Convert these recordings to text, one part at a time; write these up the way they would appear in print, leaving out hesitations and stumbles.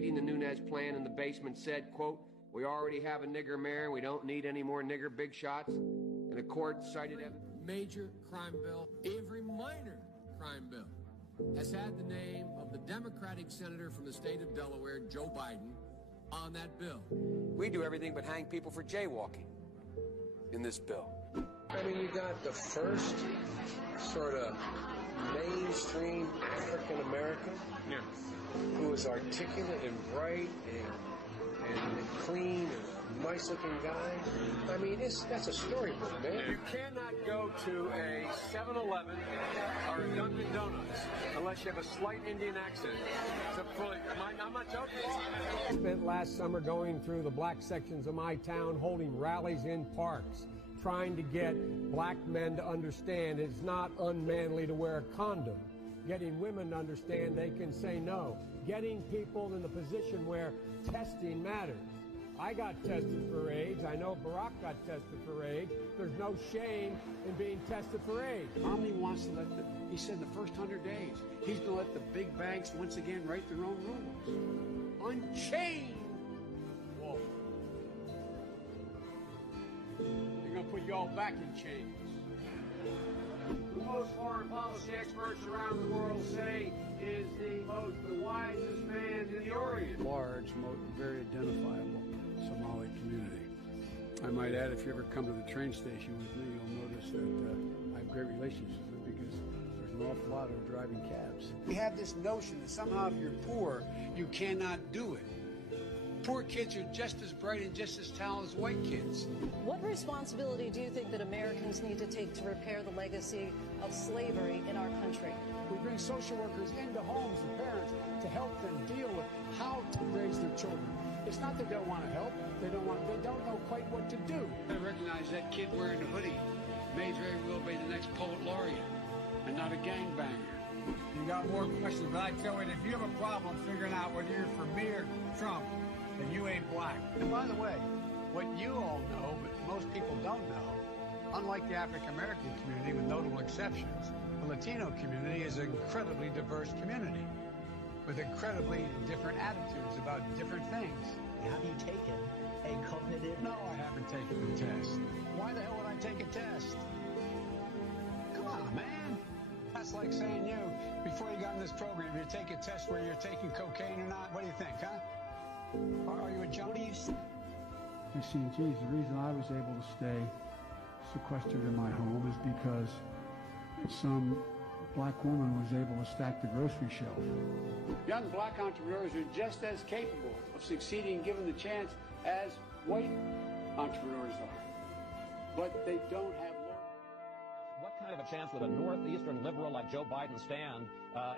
The Nunes plan in the basement said, quote, "We already have a nigger mayor and we don't need any more nigger big shots." And the court cited every major crime bill, every minor crime bill, has had the name of the Democratic senator from the state of Delaware, Joe Biden, on that bill. We do everything but hang people for jaywalking in this bill. I mean, you got the first sort of mainstream African American who is articulate and bright and clean and a nice looking guy. I mean, that's a storybook, man. You cannot go to a 7-Eleven or a Dunkin' Donuts unless you have a slight Indian accent. I'm not joking. I spent last summer going through the black sections of my town, holding rallies in parks, trying to get black men to understand it's not unmanly to wear a condom, getting women to understand they can say no, getting people in the position where testing matters. I got tested for AIDS. I know Barack got tested for AIDS. There's no shame in being tested for AIDS. Romney wants to he said in the first 100 days, he's going to let the big banks once again write their own rules. Unchain Wall. They're going to put you all back in chains. most foreign policy experts around the world say is the wisest man in the Orient. Large, very identifiable Somali community. I might add, if you ever come to the train station with me, you'll notice that I have great relationships with them because there's an awful lot of driving cabs. We have this notion that somehow if you're poor, you cannot do it. Poor kids are just as bright and just as talented as white kids. What responsibility do you think that Americans need to take to repair the legacy of slavery in our country? We bring social workers into homes and parents to help them deal with how to raise their children. It's not that they don't want to help, they don't know quite what to do. I recognize that kid wearing a hoodie may very well be the next poet laureate and not a gangbanger. You got more questions, but I tell you, if you have a problem figuring out whether you're for me or Trump, then you ain't black. And by the way, what you all know, but most people don't know, unlike the African-American community with notable exceptions, the Latino community is an incredibly diverse community with incredibly different attitudes about different things. Have you taken a cognitive? No, I haven't taken the test. Why the hell would I take a test? Come on, man. That's like saying before you got in this program, you take a test where you're taking cocaine or not. What do you think, huh? Are you a junkie? You see, geez, the reason I was able to stay sequestered in my home is because some black woman was able to stack the grocery shelf. Young black entrepreneurs are just as capable of succeeding given the chance as white entrepreneurs are. But they don't have What kind of a chance would a northeastern liberal like Joe Biden stand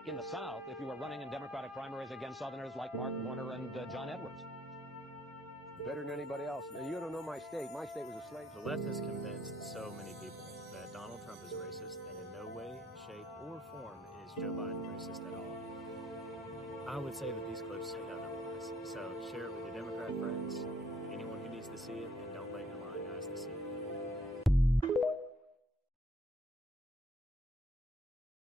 in the South if you were running in Democratic primaries against Southerners like Mark Warner and John Edwards? Better than anybody else. Now, you don't know my state. My state was a slave. The left has convinced so many people that Donald Trump is racist, and in no way, shape, or form is Joe Biden racist at all. I would say that these clips say otherwise. So share it with your Democrat friends, anyone who needs to see it, and don't let your lying eyes deceive you.